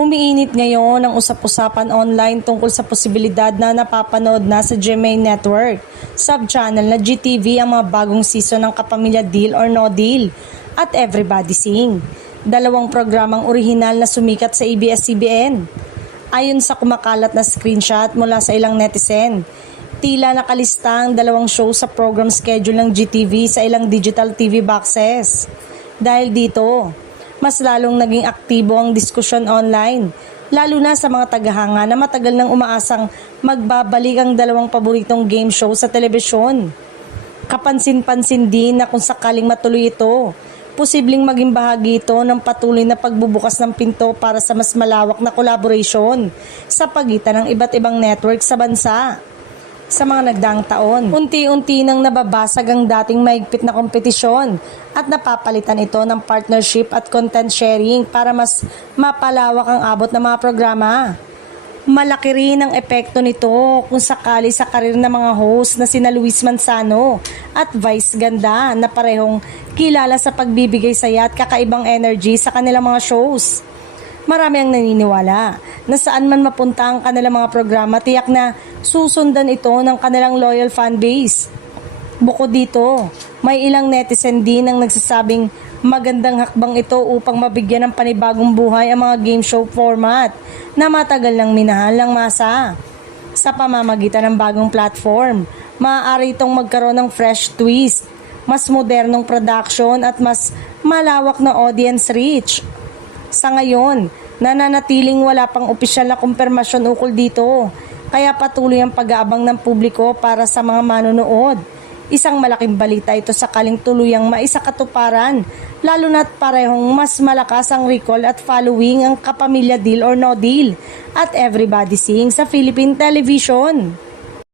Umiinit ngayon ang usap-usapan online tungkol sa posibilidad na napapanood na sa GMA Network sub-channel na GTV ang mga bagong season ng Kapamilya Deal or No Deal at Everybody Sing. Dalawang programang orihinal na sumikat sa ABS-CBN. Ayon sa kumakalat na screenshot mula sa ilang netizen, tila nakalista ang dalawang show sa program schedule ng GTV sa ilang digital TV boxes. Dahil dito, mas lalong naging aktibo ang diskusyon online, lalo na sa mga tagahanga na matagal nang umaasang magbabalik ang dalawang paboritong game show sa telebisyon. Kapansin-pansin din na kung sakaling matuloy ito, posibleng maging bahagi ito ng patuloy na pagbubukas ng pinto para sa mas malawak na collaboration sa pagitan ng iba't ibang network sa bansa. Sa mga nagdaang taon, unti-unti nang nababasag ang dating mahigpit na kompetisyon at napapalitan ito ng partnership at content sharing para mas mapalawak ang abot ng mga programa. Malaki rin ang epekto nito kung sakali sa karir ng mga host na sina Luis Manzano at Vice Ganda na parehong kilala sa pagbibigay saya at kakaibang energy sa kanilang mga shows. Marami ang naniniwala na saan man mapunta ang kanilang mga programa, tiyak na susundan ito ng kanilang loyal fanbase. Bukod dito, may ilang netizen din ang nagsasabing magandang hakbang ito upang mabigyan ng panibagong buhay ang mga game show format na matagal nang minahal ng masa. Sa pamamagitan ng bagong platform, maaari itong magkaroon ng fresh twist, mas modernong production at mas malawak na audience reach. Sa ngayon, nananatiling wala pang opisyal na kumpirmasyon ukol dito, kaya patuloy ang pag-aabang ng publiko para sa mga manonood. Isang malaking balita ito sakaling tuluyang maisakatuparan, lalo na't parehong mas malakas ang recall at following ang Kapamilya Deal or No Deal at Everybody Sing sa Philippine television.